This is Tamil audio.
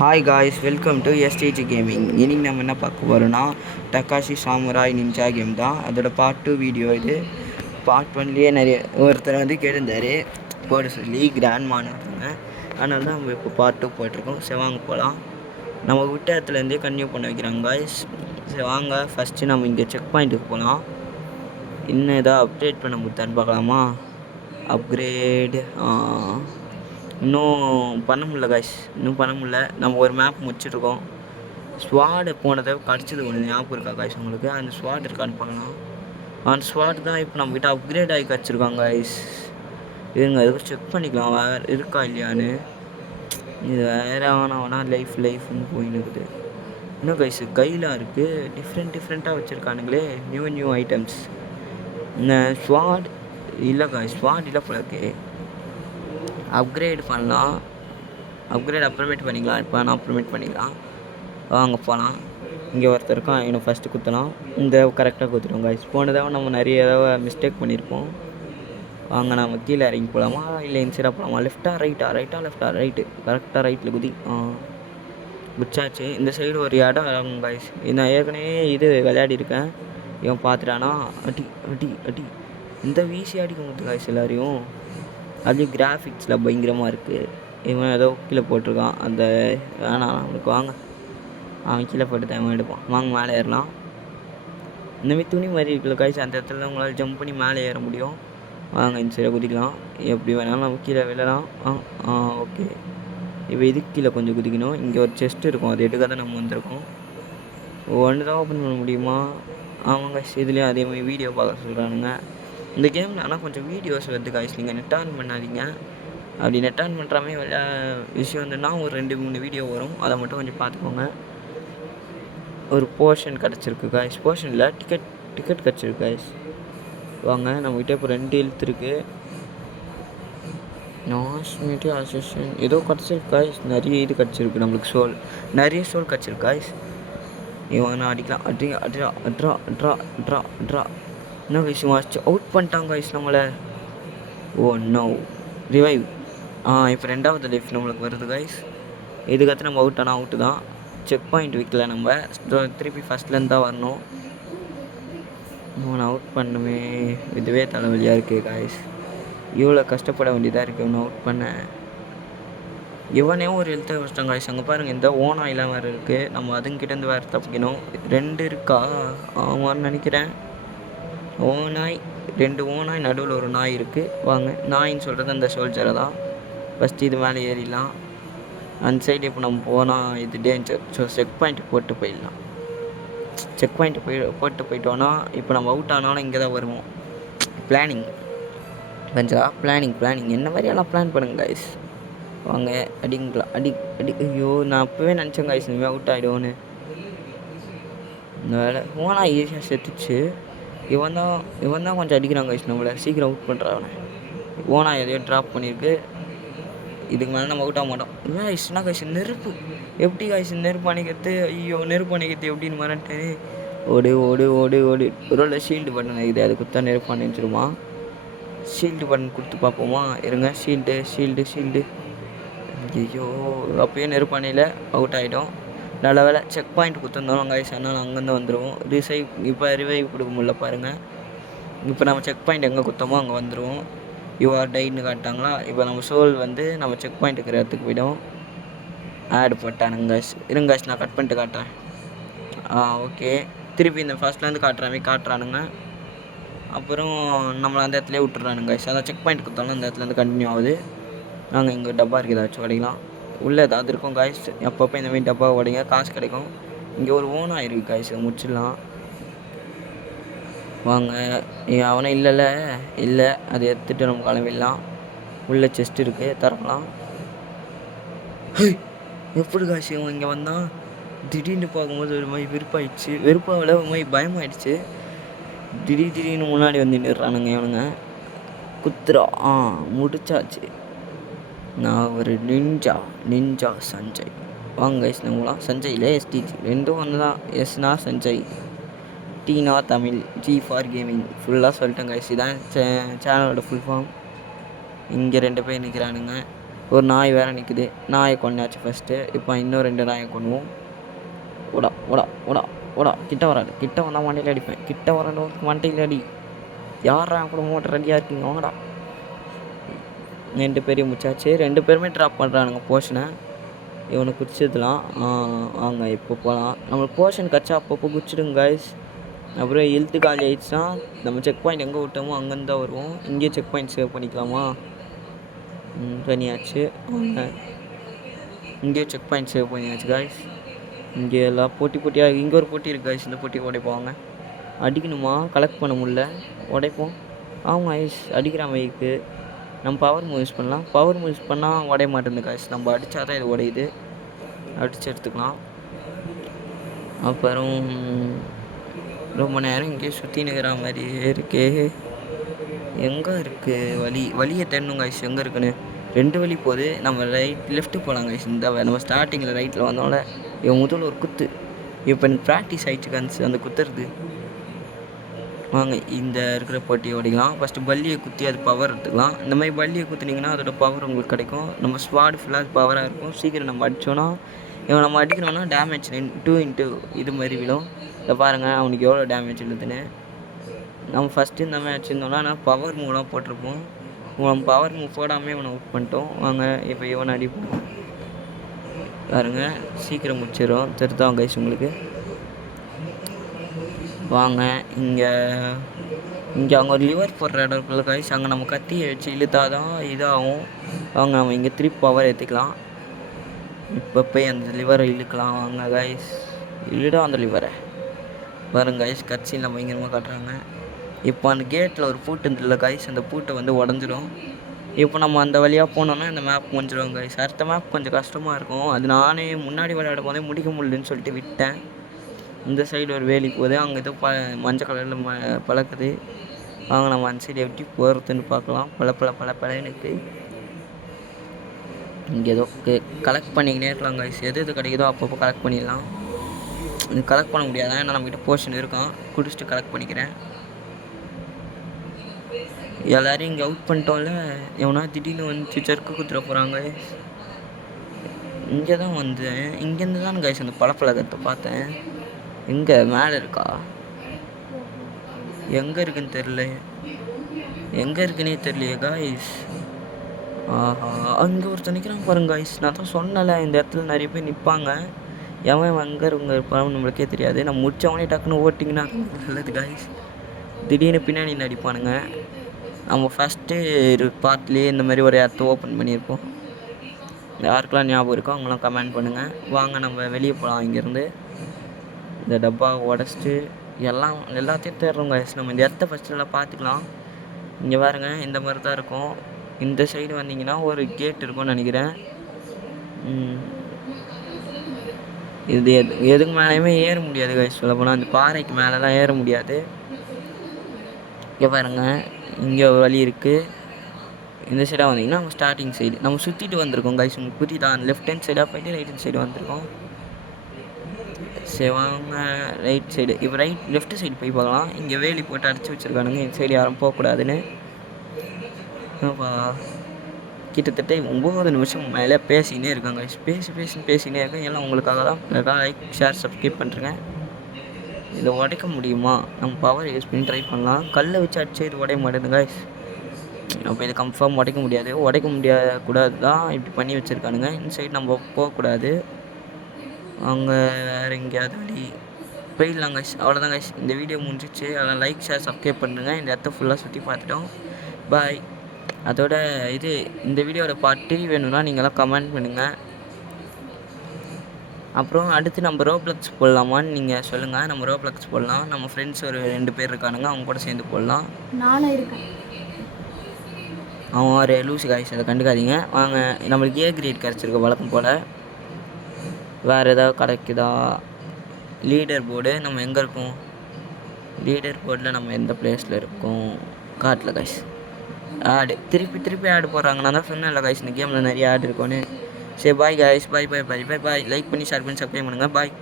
Hi guys, welcome to SDG gaming. இன்றைக்கி நம்ம என்ன பார்க்க போகிறோன்னா டக்காஷி சாமுராய் நிஞ்சா கேம் தான். அதோட பார்ட் 2 வீடியோ இது. பார்ட் 1லேயே நிறைய ஒருத்தர் வந்து கேட்டிருந்தார் போட சொல்லி, கிராண்ட்மான்னு ஒருத்தவங்க. அதனால தான் நம்ம இப்போ பார்ட் 2 போட்டிருக்கோம். சரி வாங்க போகலாம். நம்ம விட்ட இடத்துலேருந்தே கன்டினியூ பண்ண வைக்கிறாங்க காய்ஸ். சரி வாங்க, ஃபஸ்ட்டு நம்ம இங்கே செக் பாயிண்ட்டுக்கு போகலாம். இன்னும் எதாவது அப்டேட் பண்ண முடித்தான்னு பார்க்கலாமா? அப்கிரேடு இன்னும் பண்ண முடியல காய்ஸ், இன்னும் பண்ண முடியல. நம்ம ஒரு மேப் முடிச்சிட்ருக்கோம். ஸ்வாடு போனதை கிடச்சது ஒன்று ஞாபகம் இருக்கா காய்ஸ் உங்களுக்கு? அந்த ஸ்வாட் இருக்கான்னு பார்க்கலாம். அந்த ஸ்வாட் தான் இப்போ நம்மக்கிட்ட அப்கிரேட் ஆகி கிடச்சிருக்காங்க காய்ஸ். இருங்க, அதுக்கு செக் பண்ணிக்கலாம் வேறு இருக்கா இல்லையான்னு. இது வேறு ஆனா லைஃப்னு போயின்னு இருக்குது. இன்னும் காய்ஸ் கையில் இருக்குது, டிஃப்ரெண்ட்டாக வச்சுருக்கானுங்களே நியூ ஐட்டம்ஸ். இந்த ஸ்வாட் இல்லை காய்ஸ், ஸ்வாட் இல்லை போல இருக்கு. அப்கிரேட் பண்ணலாம், அப்கிரேட் அப்புறமேட்டு பண்ணிக்கலாம். இப்போ நான் அப்புறமேட்டு பண்ணிக்கலாம். வாங்க போகலாம். இங்கே ஒருத்தர் இருக்கான், இன்னும் ஃபஸ்ட்டு குத்தலாம். இந்த கரெக்டாக குத்துட்டோம் காய்ஸ். போனதாக நம்ம நிறைய ஏதாவது மிஸ்டேக் பண்ணியிருப்போம். வாங்க நம்ம கீழே இறங்கி போகலாமா இல்லை இன்சைடாக போகலாமா? லெஃப்ட்டாக ரைட்டா ரைட்டு, கரெக்டாக ரைட்டில் குதி. குச்சாச்சு. இந்த சைடு ஒரு இடம் இறங்கும் காய்ஸ். நான் ஏற்கனவே இது விளையாடிருக்கேன். இவன் பார்த்துட்டானா அடி அடி அடி. இந்த வீசி அடிக்க முடியுது காய்ஸ் எல்லாரையும். அதுலேயும் கிராஃபிக்ஸில் பயங்கரமாக இருக்குது. இவன் ஏதோ கீழே போட்டிருக்கான். அந்த வேணாம் அவனுக்கு. வாங்க அவன் கீழே போட்டு தான் எடுப்பான். வாங்க மேலே ஏறலாம். இந்தமாரி துணி மாதிரி இருக்குல்ல காய்ஸ், அந்த இடத்துல உங்களால் ஜம்ப் பண்ணி மேலே ஏற முடியும். வாங்க இந்த சைடாக குதிக்கலாம். எப்படி வேணாலும் நம்ம கீழே விழலாம். ஓகே. இப்போ இதுக்கு கீழே கொஞ்சம் குதிக்கணும். இங்கே ஒரு செஸ்ட் இருக்கும், அது எடுக்காத நம்ம வந்திருக்கோம். ஒன்று தான் ஓப்பன் பண்ண முடியுமா? ஆமாங்க, இதுலேயும் அதேமாதிரி வீடியோ பார்க்க சொல்கிறானுங்க. இந்த கேமில் ஆனால் கொஞ்சம் வீடியோஸ் வருது காய்ஸ். நீங்கள் நெட் ஆன் பண்ணாதீங்க. அப்படி நெட் ஆன் பண்ணுறாமே விஷயம் வந்துன்னா ஒரு 2-3 வீடியோ வரும். அதை மட்டும் கொஞ்சம் பார்த்துக்கோங்க. ஒரு போர்ஷன் கிடச்சிருக்கு காய்ஸ். போர்ஷனில் டிக்கெட் கிடச்சிருக்கு காய்ஸ். வாங்க நம்மகிட்ட இப்போ 2 எழுத்து இருக்குது. நாஸ்மேட்டி அசோசியேஷன் ஏதோ கிடச்சிருக்கு காய்ஸ். நிறைய இது கிடச்சிருக்கு நம்மளுக்கு. நிறைய சோல் கிடச்சிருக்கு காய்ஸ். இவன் நான் அடிக்கலாம். ட்ரா என்ன காய்ஸ், வாட்ச் அவுட் பண்ணிட்டாங்க காய்ஸ் நம்மளை. Oh no, revive. இப்போ 2வது லைஃப் நம்மளுக்கு வருது காய்ஸ். இதுக்கடுத்து நம்ம அவுட்டு தான். செக் பாயிண்ட் வைக்கல நம்ம, திருப்பி ஃபஸ்ட்லேருந்து தான் வரணும். இவனை அவுட் பண்ணுமே, இதுவே தலைவலியாக இருக்குது காய்ஸ். இவ்வளோ கஷ்டப்பட வேண்டியதாக இருக்குது இவனை அவுட் பண்ண. இவனே ஒரு எழுத்த கஷ்டம் காய்ஸ். அங்கே பாருங்கள், இந்த ஓனாயெலாம் வேறு இருக்குது. நம்ம அதுங்கிட்டேருந்து வேறு தப்பிக்கணும். 2 இருக்கா? ஆமான்னு நினைக்கிறேன். ஓநாய், 2 ஓநாய், நடுவில் ஒரு நாய் இருக்குது. வாங்க, நாயின்னு சொல்கிறது அந்த சோல்ஜரை தான். ஃபஸ்ட்டு இது மேலே ஏறிடலாம். அந்த சைடு இப்போ நம்ம போனால் இது டேஞ்சர். ஸோ செக் பாயிண்ட் போட்டு போயிடலாம். செக் பாயிண்ட் போட்டு போயிட்டோன்னா இப்போ நம்ம அவுட் ஆனாலும் இங்கே தான் வருவோம். பிளானிங் என்ன மாதிரியெல்லாம் பிளான் பண்ணுங்க காய்ஸ். வாங்க அடிங்களா, அடி. ஐயோ, நான் அப்போவே நினச்சேன் காய்ஸ் இனிமேல் அவுட் ஆகிடுவோன்னு. இந்த வேலை ஓனா ஈஸியாக செத்துச்சு. இவன் தான் கொஞ்சம் அடிக்கிறான் காய்ஸ் நம்மளை. சீக்கிரம் அவுட் பண்ணுறான். ஓனா எதையோ ட்ராப் பண்ணியிருக்கு. இதுக்கு மேலே நம்ம அவுட் ஆக மாட்டோம். என்ன காய்ஸ் நெருப்பு, எப்படி காய்ஸ் நெருப்பு அணைக்கிறது? ஐயோ, நெருப்பு அணைக்கிறது எப்படின்னு மறந்துட்டு ஓடு. ஒரு ஷீல்டு பட்டன் இருக்குது, அது கொடுத்தா நெருப்பு அணைச்சிருமா? ஷீல்டு பட்டன் கொடுத்து பார்ப்போமா? இருங்க. ஷீல்டு. ஐயோ, அப்போயே நெருப்பு அணையில் அவுட் ஆகிட்டோம். நல்ல வேலை செக் பாயிண்ட் கொடுத்துருந்தோம் காய்ஸ். அதனால் அங்கேருந்து வந்துடுவோம். இப்போ ரிவைவ் கொடுக்க முடியல பாருங்கள். இப்போ நம்ம செக் பாயிண்ட் எங்கே கொடுத்தோமோ அங்கே வந்துடுவோம். யூஆர் டைன்னு காட்டாங்களா? இப்போ நம்ம சோல் வந்து நம்ம செக் பாயிண்ட் இருக்கிற இடத்துக்கு போய்டும். ஆட் போட்டானுங்க காய்ஸ். இருங்க காய்ஸ், நான் கட் பண்ணிட்டு காட்டுறேன். ஓகே, திருப்பி இந்த ஃபர்ஸ்ட்லேருந்து காட்டுறானுங்க. அப்புறம் நம்மளை அந்த இடத்துலேயே விட்டுறானுங்க காய்ஸ். அதான் செக் பாயிண்ட் கொடுத்தாலும் அந்த இடத்துலேருந்து கண்டினியூ ஆகுது. நாங்கள் இங்கே டப்பா இருக்குது, ஏதாச்சும் உடைக்கலாம். உள்ளே ஏதாவது இருக்கும் காய்ஸ். அப்பப்போ இந்த மாதிரி டப்பா உடைங்க, காசு கிடைக்கும். இங்கே ஒரு ஓனாக இருக்குது காய்ஸ், முடிச்சிடலாம். வாங்க. அவனை இல்லை, அதை எடுத்துகிட்டு நம்ம கிளம்பிடலாம். உள்ள செஸ்ட் இருக்குது, தரலாம். எப்படி காய்ஸ் இவன் இங்கே வந்தான்? திடீர்னு பார்க்கும்போது ஒரு மாதிரி வெறுப்பாவில் ஒரு மாதிரி பயமாயிடுச்சு. திடீர்னு முன்னாடி வந்து நின்றுறானுங்க இவனுங்க. குத்துரா. முடிச்சாச்சு. நான் ஒரு நிஞ்சா சஞ்சய். வாங்க கைஸ், நம்மளாம் சஞ்சயில் எஸ்டிஜி 2 ஒன்று தான். எஸ்னா சஞ்சய், டீனா தமிழ், ஜி ஃபார் கேமிங். ஃபுல்லாக சொல்லிட்டேன் கைஸ். இதான் சேனலோட ஃபுல் ஃபார்ம். இங்கே 2 பேர் நிற்கிறானுங்க. ஒரு நாய் வேறு நிற்குது. நாயை கொண்டாச்சு ஃபஸ்ட்டு. இப்போ இன்னும் 2 நாயை கொண்டுவோம். ஓடா ஓடா ஓடா ஓடா. கிட்ட வராது. கிட்ட வந்தால் மண்டையில் அடிப்பேன். கிட்ட வரணும் மண்டையில் அடி. யாரா கூட மோட்டர் ரெடியாக இருக்கீங்க வாங்கடா. 2 பேரையும் முடிச்சாச்சு. 2 பேருமே ட்ராப் பண்ணுறானுங்க போர்ஷனை. இவனை குடிச்சதுலாம் வாங்க இப்போ போகலாம். நம்மளுக்கு போர்ஷன் கச்சா அப்பப்போ குடிச்சிடுங்க கைஸ். அப்புறம் ஹெல்த்து காலி ஆகிடுச்சுன்னா நம்ம செக் பாயிண்ட் எங்கே விட்டோமோ அங்கேருந்து தான் வருவோம். இங்கேயே செக் பாயிண்ட் சேவ் பண்ணிக்கலாமா? பண்ணியாச்சு. இங்கேயே செக் பாயிண்ட் சேவ் பண்ணியாச்சு கைஸ். இங்கே எல்லாம் போட்டியாக இங்கே ஒரு போட்டி இருக்குது கைஸ். இந்த போட்டி உடைப்போங்க. அடிக்கணுமா? கலெக்ட் பண்ண முடியல. உடைப்போம். ஆமாம் ஐஸ் அடிக்கிற மாதிரிக்கு நம்ம பவர் மூவ் யூஸ் பண்ணலாம். பவர் மூவ் யூஸ் பண்ணால் உடைய மாட்டேங்குது கைஸ். நம்ம அடித்தா தான் இது உடையுது. அடித்து எடுத்துக்கலாம். அப்புறம் ரொம்ப நேரம் இங்கேயே சுற்றி நிற்கிற மாதிரியே இருக்கே. எங்கே இருக்குது வழியை தேடணும் கைஸ். எங்கே இருக்குன்னு 2 வழி போகுது. நம்ம லெஃப்ட்டு போகலாம் கைஸ். இந்த நம்ம ஸ்டார்டிங்கில் ரைட்டில் வந்தோம்ல இவன் முதல்ல ஒரு குத்து. இப்போ எனக்கு ப்ராக்டிஸ் ஆகிடுச்சு அந்த குத்துறது. வாங்க இந்த இருக்கிற போட்டியை ஓடிக்கலாம். ஃபஸ்ட்டு பல்லியை குத்தி அது பவர் எடுத்துக்கலாம். இந்த மாதிரி பல்லியை குத்துனிங்கன்னா அதோட பவர் உங்களுக்கு கிடைக்கும். நம்ம ஸ்வாட் ஃபுல்லாக பவராக இருக்கும். சீக்கிரம் நம்ம அடித்தோன்னா இவன் நம்ம அடிக்கிறோன்னா டேமேஜ் 2 இது மாதிரி விழும். இதை பாருங்கள் அவனுக்கு எவ்வளோ டேமேஜ் விழுதுன்னு. நம்ம ஃபஸ்ட்டு இந்த மாதிரி வச்சுருந்தோம்னா நான் பவர் மூவ்லாம் போட்டிருப்போம். நம்ம பவர் மூவ் போடாமல் இவனை அவுட் பண்ணிட்டோம். வாங்க இப்போ இவனை அடிப்போம். பாருங்கள் சீக்கிரம் முடிச்சிடும். தெரிதான் கைஸ் உங்களுக்கு. வாங்க இங்கே அவங்க ஒரு லிவர் போடுற இடம் இருக்குல்ல கைஸ். அங்கே நம்ம கத்தியை வச்சு இழுத்தா தான் இதாகும். வாங்க நம்ம இங்கே திருப்பி பவர் ஏற்றிக்கலாம். இப்போ போய் அந்த லிவரை இழுக்கலாம். வாங்க கைஸ் இழுடா அந்த லிவரை. பாருங்க கைஸ் கட்சியில் நம்ம பயங்கரமாக காட்டுறாங்க. இப்போ அந்த கேட்டில் ஒரு பூட்டு இருந்துல கைஸ். அந்த பூட்டை வந்து உடஞ்சிடும். இப்போ நம்ம அந்த வழியாக போனோன்னா இந்த மேப் முடிஞ்சிடும் கைஸ். அடுத்த மேப் கொஞ்சம் கஷ்டமாக இருக்கும். அது நானே முன்னாடி விளையாடும் போதே முடிக்க முடியலன்னு சொல்லிட்டு விட்டேன். இந்த சைடு ஒரு வேலி போகுது. அங்கே ஏதோ மஞ்சள் கலரில் பழக்குது. வாங்க நம்ம அந்த சைடு எப்படி போகிறதுன்னு பார்க்கலாம். பழப்பழனுக்கு இங்கே ஏதோ கலெக்ட் பண்ணிக்கினே இருக்கலாம் கைஸ். எது கிடைக்குதோ அப்பப்போ கலெக்ட் பண்ணிடலாம். இது கலெக்ட் பண்ண முடியாது. ஏன்னா நம்மகிட்ட போர்ஷன் இருக்கான். குடிச்சிட்டு கலெக்ட் பண்ணிக்கிறேன். எல்லோரும் இங்கே அவுட் பண்ணிட்டோம்ல. எவனா திடீர்னு வந்து சர்க்கு குத்துற போகிறாங்க. இங்கே தான் வந்தேன். இங்கேருந்து தான் கைஸ் அந்த பழப்பழக்கத்தை பார்த்தேன். எங்கே மேலே இருக்கா? எங்கே இருக்குன்னு தெரில. எங்கே இருக்குன்னே தெரியலையே கைஸ். ஆஹா அங்கே ஒருத்தர் நிற்கிறான் பாருங்க கைஸ். நான் தான் சொன்னல இந்த இடத்துல நிறைய பேர் நிற்பாங்க. எவன் அங்கே இருப்பான்னு நம்மளுக்கே தெரியாது. நம்ம முடிச்சவனே டக்குன்னு ஓட்டிங்கன்னா நல்லது கைஸ். திடீர்னு பின்னாடி நடிப்பானுங்க. நம்ம ஃபஸ்ட்டு பார்ட்லேயே இந்த மாதிரி ஒரு இடத்த ஓப்பன் பண்ணியிருப்போம். யாருக்கெல்லாம் ஞாபகம் இருக்கோ அவங்களாம் கமெண்ட் பண்ணுங்கள். வாங்க நம்ம வெளியே போகலாம். இங்கேருந்து இந்த டப்பாவை உடச்சிட்டு எல்லாத்தையும் தேடுறோம் கைஸ். நம்ம இந்த இடத்த ஃபஸ்ட்டு நல்லா பார்த்துக்கலாம். இங்கே பாருங்க இந்த மாதிரி தான் இருக்கும். இந்த சைடு வந்தீங்கன்னா ஒரு கேட் இருக்கும்னு நினைக்கிறேன். இது எதுக்கு மேலேயுமே ஏற முடியாது கைஸ். சொல்ல போனால் அந்த பாறைக்கு மேலெலாம் ஏற முடியாது. இங்கே பாருங்க இங்கே ஒரு வழி இருக்குது. இந்த சைடாக வந்தீங்கன்னா நம்ம ஸ்டார்டிங் சைடு நம்ம சுற்றிட்டு வந்திருக்கோம் கைஸ். உங்களுக்கு புரியுதா? லெஃப்ட் ஹேண்ட் சைடாக போயிட்டு ரைட் ஹேண்ட் சைடு வந்திருக்கோம். சரி வாங்க ரைட் சைடு. இப்போ லெஃப்ட் சைடு போய் பார்க்கலாம். இங்கே வேலி போட்டு அடிச்சு வச்சுருக்கானுங்க. இந்த சைடு யாரும் போகக்கூடாதுன்னு. கிட்டத்தட்ட 9 நிமிஷம் மேலே பேசினே இருக்காங்க. பேசினே இருக்கேன். எல்லாம் உங்களுக்காக தான். லைக் ஷேர் சப்ஸ்கிரைப் பண்ணுறேங்க. இதை உடைக்க முடியுமா? நம்ம பவர் யூஸ் பண்ணி ட்ரை பண்ணலாம். கல்லை வச்சு அடிச்சு இது உடைய மாட்டேங்குது கைஸ். அப்போ இது கன்ஃபார்ம் உடைக்க முடியாது தான் இப்படி பண்ணி வச்சுருக்கானுங்க. இந்த சைடு நம்ம போகக்கூடாது. அவங்க வேறு எங்கேயாவது வழி போயிடலாம் கைஸ். அவ்வளோதான் கைஸ். இந்த வீடியோ முடிஞ்சிச்சு. அதெல்லாம் லைக் ஷேர் சப்ஸ்கிரைப் பண்ணுங்கள். இந்த இடத்த ஃபுல்லாக சுற்றி பார்த்துட்டோம். பாய். அதோட இந்த வீடியோட பார்ட் 3 வேணும்னா நீங்களாம் கமெண்ட் பண்ணுங்கள். அப்புறம் அடுத்து நம்ம ரோப்ளக்ஸ் போடலாமான்னு நீங்கள் சொல்லுங்கள். நம்ம ரோப்ளக்ஸ் போடலாம். நம்ம ஃப்ரெண்ட்ஸ் ஒரு 2 பேர் இருக்கானுங்க. அவங்க கூட சேர்ந்து போடலாம். நானும் இருக்கேன். அவன் ஒரு லூசி காய்ஸ். அதை கண்டுக்காதீங்க. வாங்க நம்மளுக்கு A கிரேட் கிடச்சிருக்கு வழக்கம் போல். வேறு ஏதாவது கிடைக்குதா? லீடர் போர்டு நம்ம எங்கே இருக்கோம்? லீடர் போர்டில் நம்ம எந்த பிளேஸில் இருக்கோம்? காட்டில் கைஸ். ஆடு திருப்பி ஆடு போடுறாங்க. நான் தான் சொன்னேன்ல கைஸ் இந்த கேமில் நிறைய ஆடு இருக்கும்னு. சரி பாய் கைஸ். பாய். லைக் பண்ணி ஷேர் பண்ணி சப்ஸ்கிரைப் பண்ணுங்கள். பாய்.